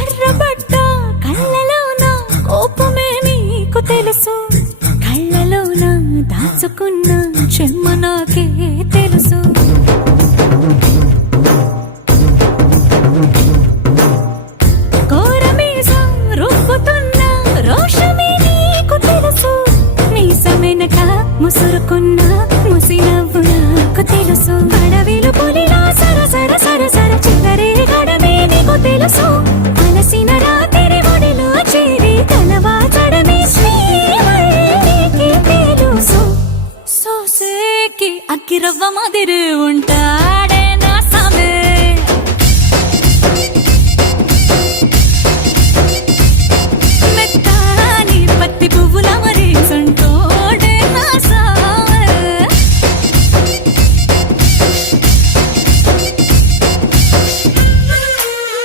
ఎర్రబడ్డ కళ్ళలోన కోపమే నీకు తెలుసు, కళ్ళలోన దాచుకున్న చెమ్మ నాకే తెలుసు.